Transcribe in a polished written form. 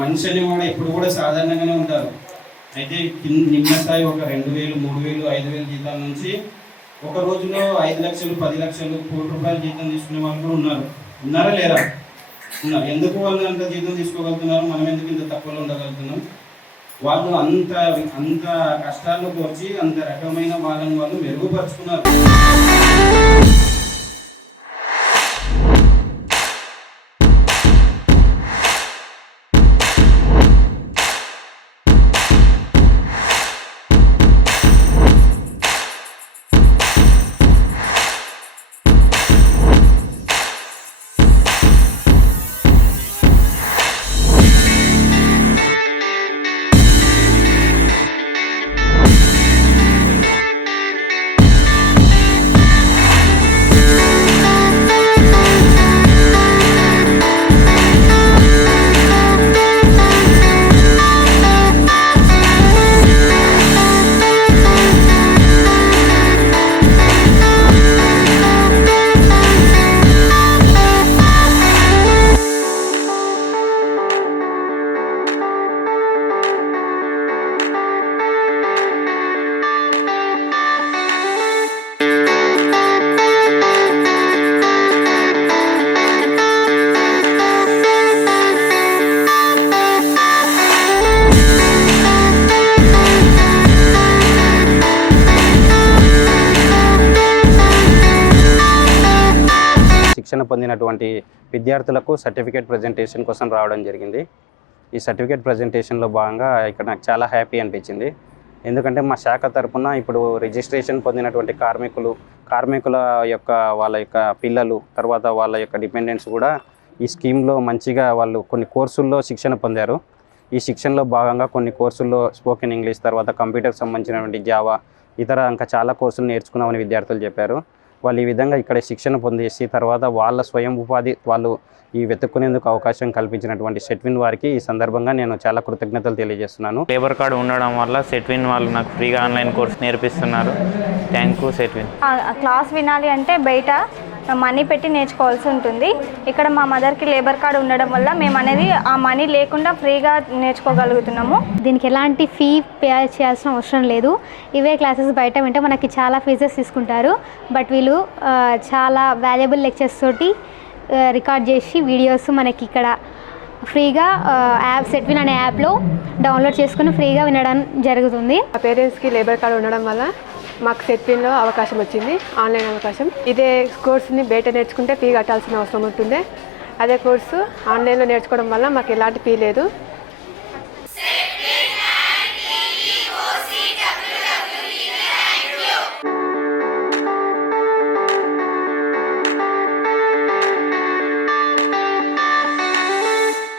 మనిషి అనేవాడు ఎప్పుడు కూడా సాధారణంగానే ఉంటారు. అయితే నిమ్న స్థాయి ఒక 2,000, 3,000, 5,000 జీతాల నుంచి ఒక రోజులో 5 లక్షలు, 10 లక్షలు, ₹1,00,00,000 జీతం తీసుకునే వాళ్ళు కూడా ఉన్నారు. ఉన్నారా లేరా? ఉన్నారు. ఎందుకు వాళ్ళు అంత జీతం తీసుకోగలుగుతున్నారు, మనం ఎందుకు ఇంత తక్కువలో ఉండగలుగుతున్నాం? వాళ్ళు అంత అంత కష్టాల్లోకి వచ్చి అంత రకమైన వాళ్ళని వాళ్ళు మెరుగుపరుచుకున్నారు. శిక్షణ పొందినటువంటి విద్యార్థులకు సర్టిఫికేట్ ప్రజెంటేషన్ కోసం రావడం జరిగింది. ఈ సర్టిఫికేట్ ప్రజెంటేషన్లో భాగంగా ఇక్కడ నాకు చాలా హ్యాపీ అనిపించింది. ఎందుకంటే మా శాఖ తరపున ఇప్పుడు రిజిస్ట్రేషన్ పొందినటువంటి కార్మికుల యొక్క వాళ్ళ యొక్క పిల్లలు, తర్వాత వాళ్ళ యొక్క డిపెండెంట్స్ కూడా ఈ స్కీమ్లో మంచిగా వాళ్ళు కొన్ని కోర్సుల్లో శిక్షణ పొందారు. ఈ శిక్షణలో భాగంగా కొన్ని కోర్సుల్లో స్పోకెన్ ఇంగ్లీష్, తర్వాత కంప్యూటర్కి సంబంధించినటువంటి జావా, ఇతర ఇంకా చాలా కోర్సులు నేర్చుకున్నామని విద్యార్థులు చెప్పారు. వాళ్ళు ఈ విధంగా ఇక్కడ శిక్షణ పొందేసి తర్వాత వాళ్ళ స్వయం ఉపాధి వాళ్ళు ఈ వెతుక్కునేందుకు అవకాశం కల్పించినటువంటి సెట్విన్ వారికి ఈ సందర్భంగా నేను చాలా కృతజ్ఞతలు తెలియజేస్తున్నాను. లేబర్ కార్డు ఉండడం వల్ల సెట్విన్ వాళ్ళు నాకు ఫ్రీగా ఆన్లైన్ కోర్స్ నేర్పిస్తున్నారు. Thank you Setwin. క్లాస్ వినాలి అంటే బయట మనీ పెట్టి నేర్చుకోవాల్సి ఉంటుంది. ఇక్కడ మా మదర్కి లేబర్ కార్డు ఉండడం వల్ల మేము అనేది ఆ మనీ లేకుండా ఫ్రీగా నేర్చుకోగలుగుతున్నాము. దీనికి ఎలాంటి ఫీ పే చేయాల్సిన అవసరం లేదు. ఇవే క్లాసెస్ బయట వింటే మనకి చాలా ఫీజెస్ తీసుకుంటారు. బట్ వీళ్ళు చాలా వాల్యుబుల్ లెక్చర్స్ తోటి రికార్డ్ చేసి వీడియోస్ మనకి ఇక్కడ ఫ్రీగా సెట్విన్ అనే యాప్లో డౌన్లోడ్ చేసుకుని ఫ్రీగా వినడం జరుగుతుంది. మా పేరెంట్స్కి లేబర్ కార్డు ఉండడం వల్ల మాకు సెట్విన్లో అవకాశం వచ్చింది, ఆన్లైన్ అవకాశం. ఇదే కోర్సుని బయట నేర్చుకుంటే ఫీ కట్టాల్సిన అవసరం ఉంటుంది. అదే కోర్సు ఆన్లైన్లో నేర్చుకోవడం వల్ల మాకు ఎలాంటి ఫీ లేదు.